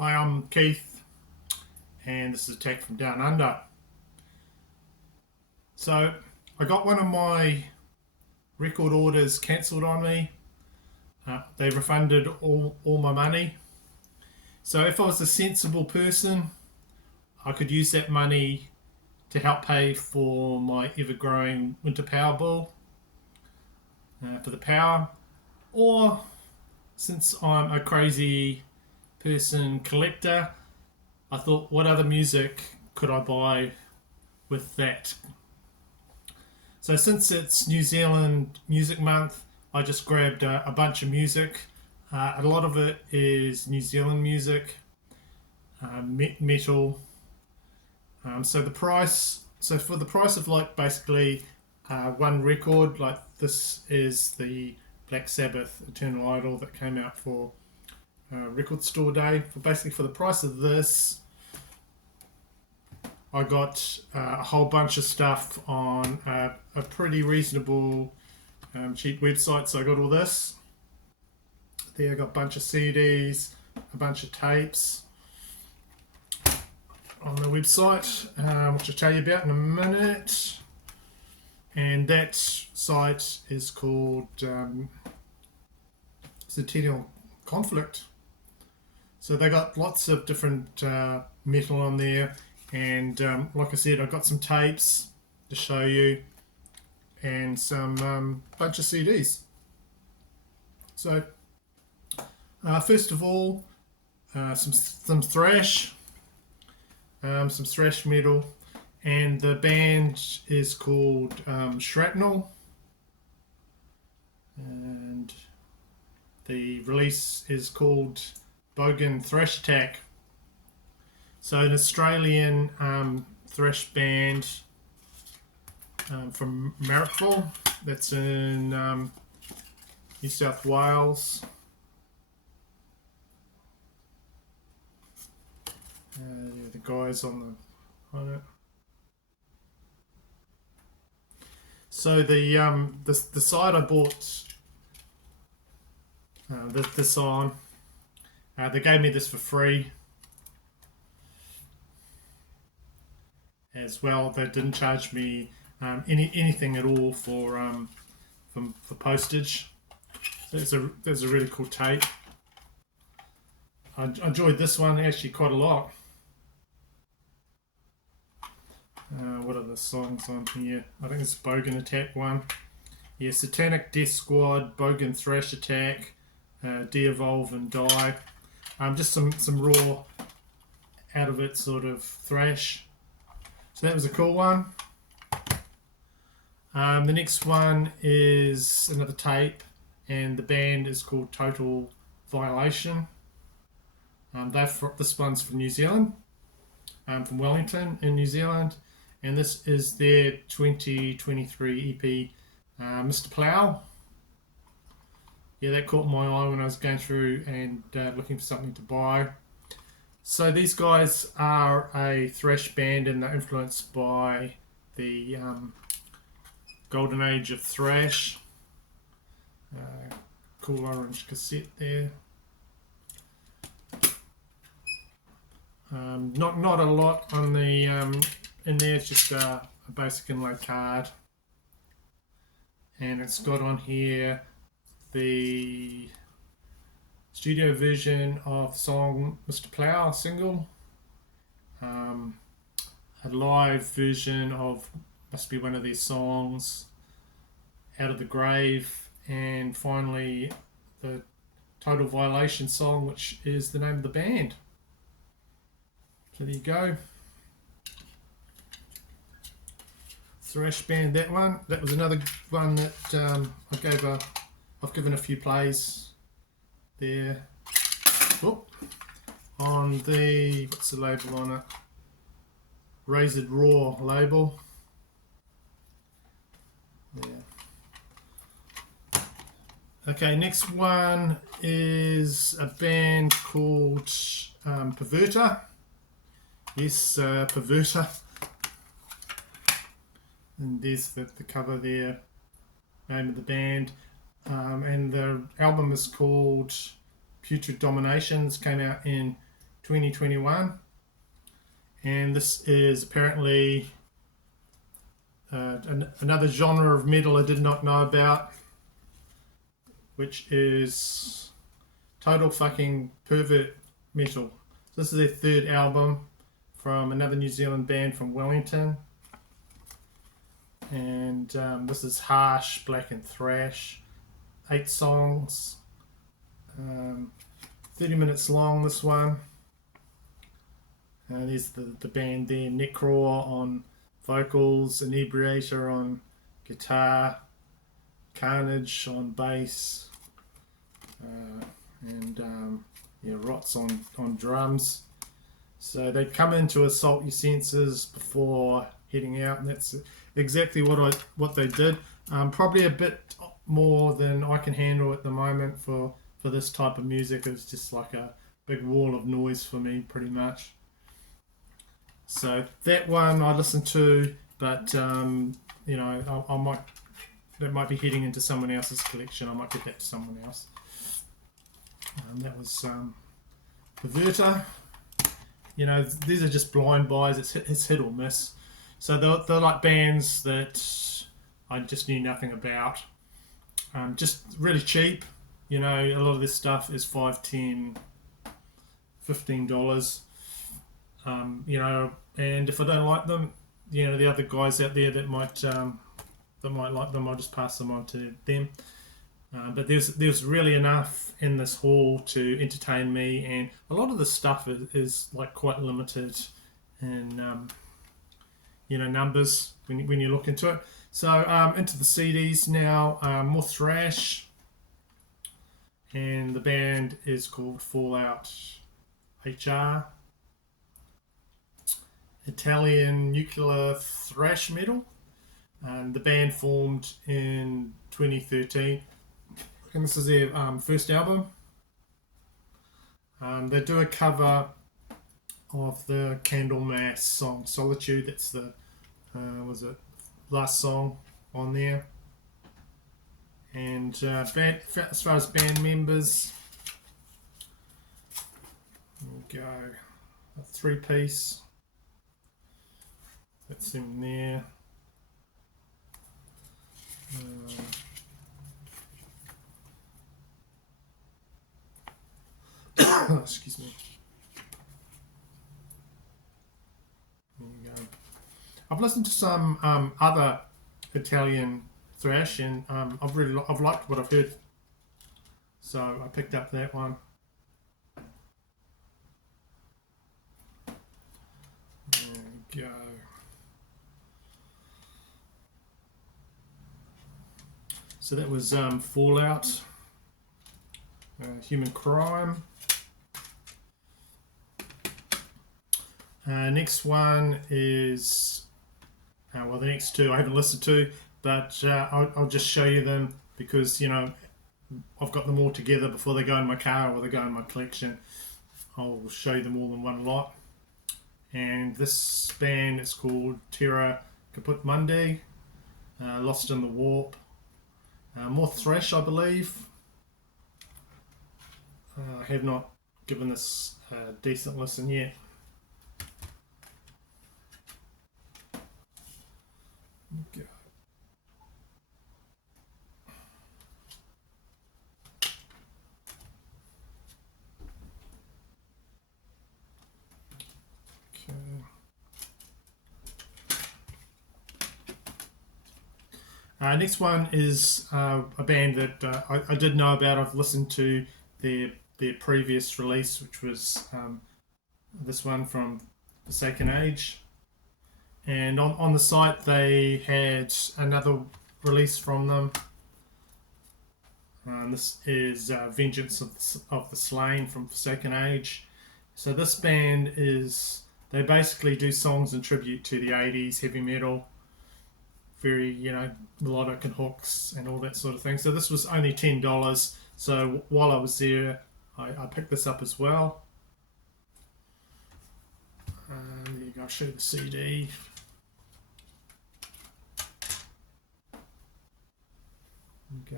Hi, I'm Keith, and this is a Tech from Down Under. So, I got one of my record orders cancelled on me. They refunded all my money. So, if I was a sensible person, I could use that money to help pay for my ever growing winter power bill for the power. Or, since I'm a crazy person collector, I thought, what other music could I buy with that? So since it's New Zealand Music Month, I just grabbed a bunch of music. A lot of it is New Zealand music, metal. So for the price of like basically one record, like this is the Black Sabbath Eternal Idol that came out for Record Store Day. For the price of this, I got a whole bunch of stuff on a pretty reasonable cheap website. So I got all this. There I got a bunch of CDs, a bunch of tapes on the website, which I'll tell you about in a minute. And that site is called Centennial Conflict. So they got lots of different metal on there. And like I said, I got some tapes to show you and some bunch of CDs. So first of all, some thrash, some thrash metal, and the band is called Shrapnel, and the release is called Bogan Thrash Attack. So an Australian thrash band from Marrickville, that's in New South Wales. The guys on it. So the site I bought this on, they gave me this for free as well. They didn't charge me anything at all for postage. So there's a really cool tape. I enjoyed this one actually quite a lot. What are the songs on here? I think it's Bogan Attack one. Yeah, Satanic Death Squad, Bogan Thrash Attack, De-Evolve and Die. Just some raw, out of it sort of thrash. So that was a cool one. The next one is another tape, and the band is called Total Violation. This one's from New Zealand, from Wellington in New Zealand, and this is their 2023 EP, Mr. Plough. Yeah, that caught my eye when I was going through and looking for something to buy. So these guys are a thrash band, and they're influenced by the golden age of thrash. Cool orange cassette there. Not a lot on the in there. It's just a basic inlay card, and it's got on here the studio version of the song Mr. Plough single, a live version of must be one of their songs, Out of the Grave, and finally the Total Violation song, which is the name of the band. So there you go. Thrash band, that one. That was another one that I've given a few plays there. Whoop. On the, what's the label on it? Razored Raw label. Yeah. Okay, next one is a band called Perverter. Yes, Perverter. And there's the cover there, name of the band. And the album is called Putrid Dominations, came out in 2021. And this is apparently another genre of metal I did not know about, which is total fucking pervert metal. So this is their third album from another New Zealand band from Wellington. And this is harsh, black and thrash. 8 songs. 30 minutes long, this one. There's the band there, Necraw on vocals, Inebriator on guitar, Carnage on bass, and Rots on drums. So they come in to assault your senses before heading out, and that's exactly what they did. Probably a bit more than I can handle at the moment for this type of music. It's just like a big wall of noise for me, pretty much. So that one I listened to, but I might, that might be heading into someone else's collection. I might give that to someone else. That was Perverter. These are just blind buys. It's hit or miss. So they're like bands that I just knew nothing about. Just really cheap. A lot of this stuff is $5, $10, $15. And if I don't like them, the other guys out there that might like them, I'll just pass them on to them. But there's really enough in this haul to entertain me, and a lot of the stuff is like quite limited in numbers when you look into it. So into the CDs now, more thrash, and the band is called Fallout HR. Italian nuclear thrash metal, and the band formed in 2013, and this is their first album. They do a cover of the Candlemass song Solitude. That's the last song on there. And as far as band members, there we go, a 3-piece. That's in there. Excuse me. There you go. I've listened to some other Italian thrash, and I've liked what I've heard. So I picked up that one. There we go. So that was Fallout, Human Crime. Next one is, the next two I haven't listened to, but I'll just show you them because, I've got them all together before they go in my car or they go in my collection. I'll show you them all in one lot. And this band is called Terra Caput Mundi, Lost in the Warp. More thrash, I believe. I have not given this a decent listen yet. Okay. Next one is a band that I did know about. I've listened to their previous release, which was this one from Forsaken Age. And on the site they had another release from them. This is Vengeance of the Slain from Forsaken Age. So this band they basically do songs in tribute to the 80s heavy metal. Very, melodic and hooks and all that sort of thing. So this was only $10. So while I was there, I picked this up as well. There you go, I'll show you the CD. Okay.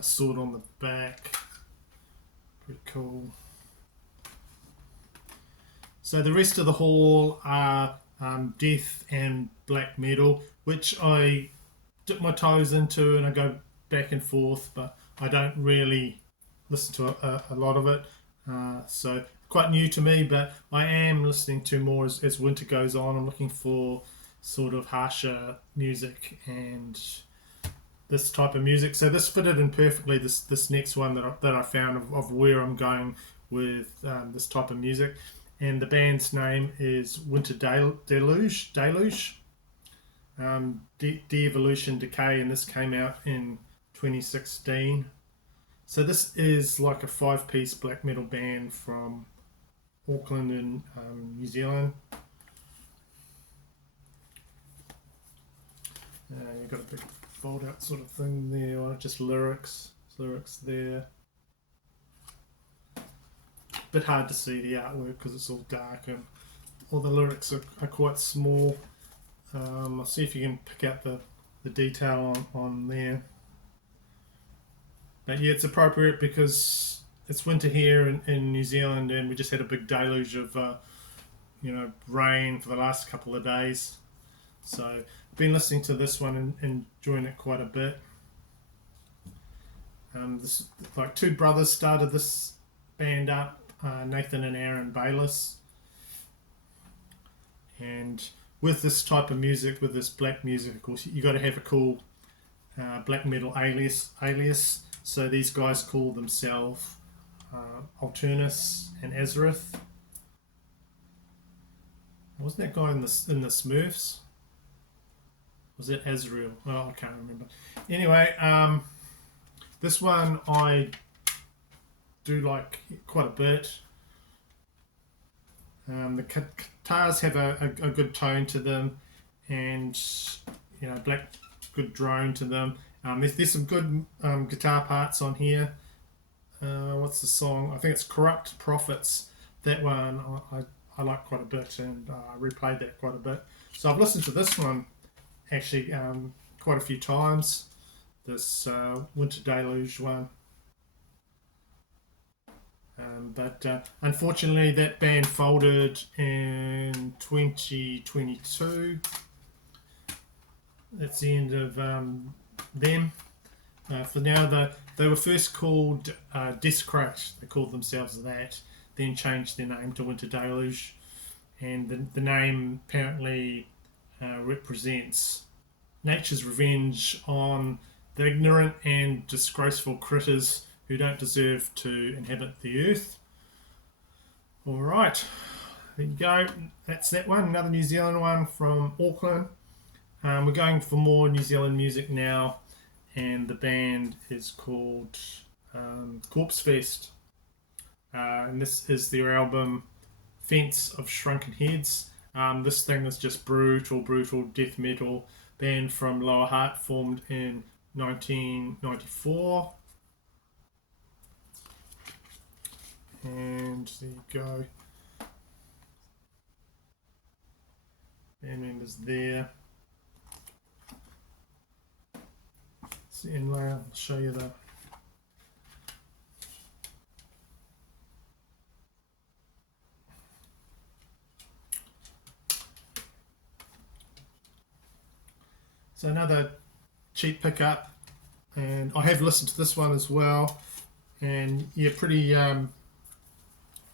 sword on the back. Pretty cool. So the rest of the haul are death and black metal, which I dip my toes into and I go back and forth, but I don't really listen to a lot of it. So quite new to me, but I am listening to more as winter goes on. I'm looking for sort of harsher music and this type of music. So this fitted in perfectly. This next one that I found of where I'm going with this type of music, and the band's name is Winter Deluge. De-Evolution Decay, and this came out in 2016. So this is like a 5-piece black metal band from Auckland in New Zealand. You've got a big fold out sort of thing there, or just lyrics there. Bit hard to see the artwork because it's all dark and all the lyrics are quite small. I'll see if you can pick out the detail on there. But yeah, it's appropriate because it's winter here in New Zealand, and we just had a big deluge of rain for the last couple of days. So I've been listening to this one and enjoying it quite a bit. Like two brothers started this band up, Nathan and Aaron Bayliss, and with this type of music, with this black music, of course, you got to have a cool black metal alias. So these guys call themselves Alternus and Azareth. Wasn't that guy in the Smurfs? Was it Azrael? Oh, I can't remember. Anyway, this one I do like quite a bit. The guitars have a good tone to them, and black good drone to them. There's some good guitar parts on here. What's the song? I think it's Corrupt Prophets. That one I like quite a bit, and I replayed that quite a bit. So I've listened to this one actually quite a few times. This Winter Deluge one. But unfortunately that band folded in 2022. That's the end of them. For now, they were first called Desecrate. They called themselves that, then changed their name to Winter Deluge, and the name apparently represents nature's revenge on the ignorant and disgraceful critters who don't deserve to inhabit the earth. Alright, there you go. That's that one. Another New Zealand one from Auckland. We're going for more New Zealand music now, and the band is called Corpse Fest. And this is their album Fence of Shrunken Heads. This thing is just brutal death metal. Band from Lower Hutt, formed in 1994. And there you go. Band members there. See inlay, I'll show you the So another cheap pickup, and I have listened to this one as well, and yeah, pretty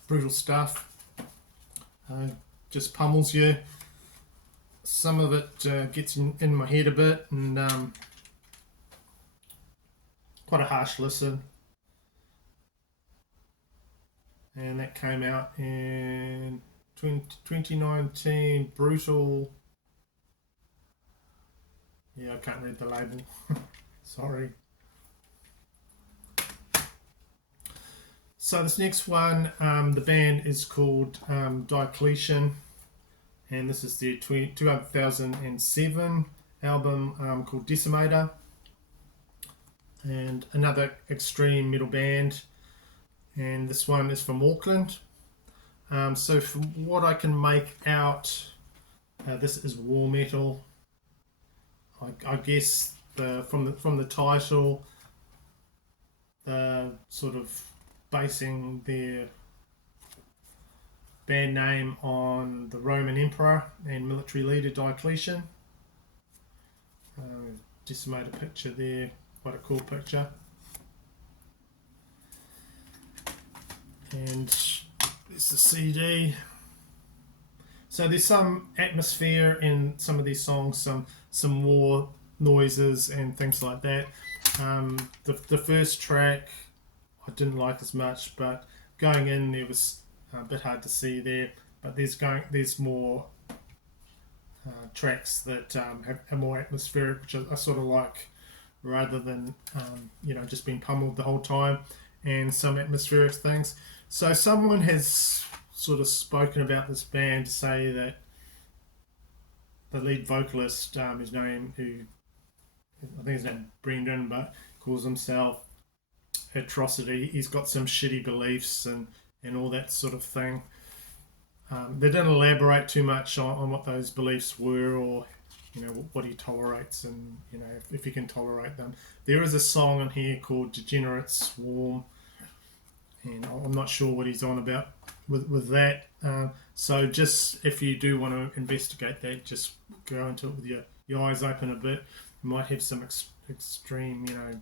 brutal stuff. Just pummels you. Some of it gets in my head a bit, and quite a harsh listen. And that came out in 2019. Brutal. Yeah, I can't read the label. Sorry. So this next one, the band is called Diocletian, and this is their 2007 album called Decimator, and another extreme metal band, and this one is from Auckland. So from what I can make out, this is war metal. I guess from the title, sort of basing their band name on the Roman Emperor and military leader Diocletian. Just made a picture there, quite a cool picture. And there's the CD. So there's some atmosphere in some of these songs, some war noises and things like that. The first track I didn't like as much, but going in there was a bit hard to see there. But there's more tracks that are more atmospheric, which I sort of like, rather than just being pummeled the whole time, and some atmospheric things. So someone has sort of spoken about this band to say that the lead vocalist, I think his name Brendan, but calls himself Atrocity. He's got some shitty beliefs and all that sort of thing. They didn't elaborate too much on what those beliefs were, or what he tolerates, and if he can tolerate them. There is a song on here called Degenerate Swarm, and I'm not sure what he's on about with that. So just if you do want to investigate that, just go into it with your eyes open a bit. You might have some extreme,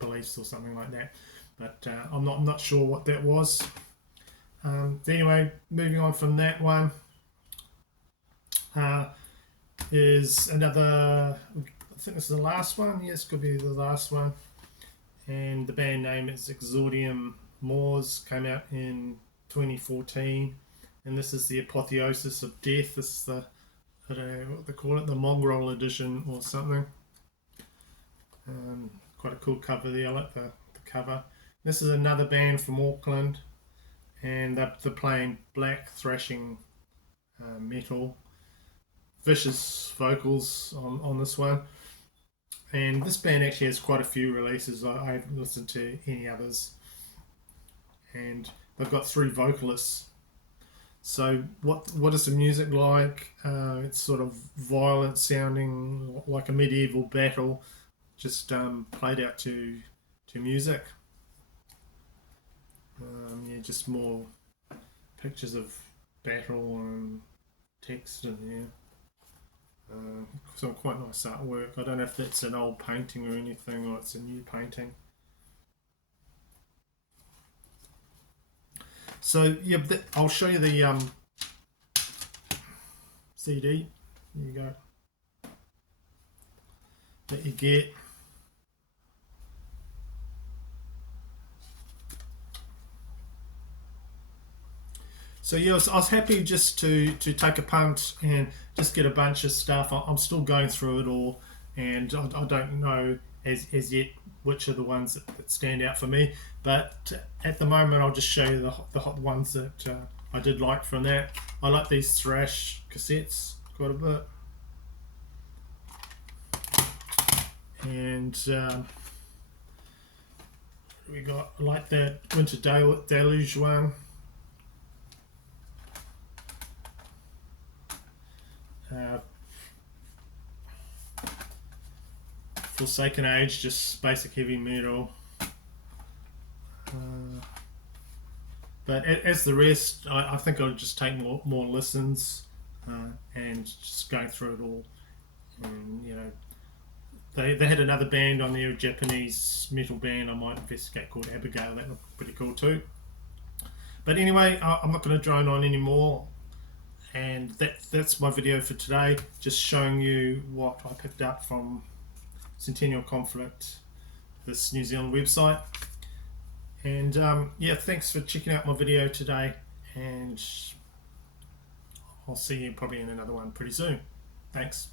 beliefs or something like that. But I'm not sure what that was. Anyway, moving on from that one is another. I think this is the last one. Yes, could be the last one. And the band name is Exordium Mors. Came out in 2014, and this is the Apotheosis of Death. This is the, I don't know what they call it, the Mongrel edition or something. Quite a cool cover there. I like the cover. This is another band from Auckland, and they're playing black thrashing metal. Vicious vocals on this one. And this band actually has quite a few releases. I haven't listened to any others. And they've got 3 vocalists. So what is the music like? It's sort of violent sounding, like a medieval battle, just played out to music. Just more pictures of battle and text in here. Some quite nice artwork. I don't know if that's an old painting or anything, or it's a new painting. So yeah, I'll show you the CD. There you go. That you get. So yeah, I was happy just to take a punt and just get a bunch of stuff. I'm still going through it all, and I don't know as yet which are the ones that stand out for me. But at the moment, I'll just show you the hot ones that I did like from that. I like these thrash cassettes quite a bit. And we got, I like that Winter Deluge one. Forsaken Age, just basic heavy metal. But as the rest, I think I'll just take more listens and just going through it all. And they had another band on there, a Japanese metal band I might investigate called Abigail. That looked pretty cool too. But anyway, I'm not going to drone on anymore. And that's my video for today, just showing you what I picked up from Centennial Conflict, this New Zealand website. And yeah, thanks for checking out my video today, and I'll see you probably in another one pretty soon. Thanks.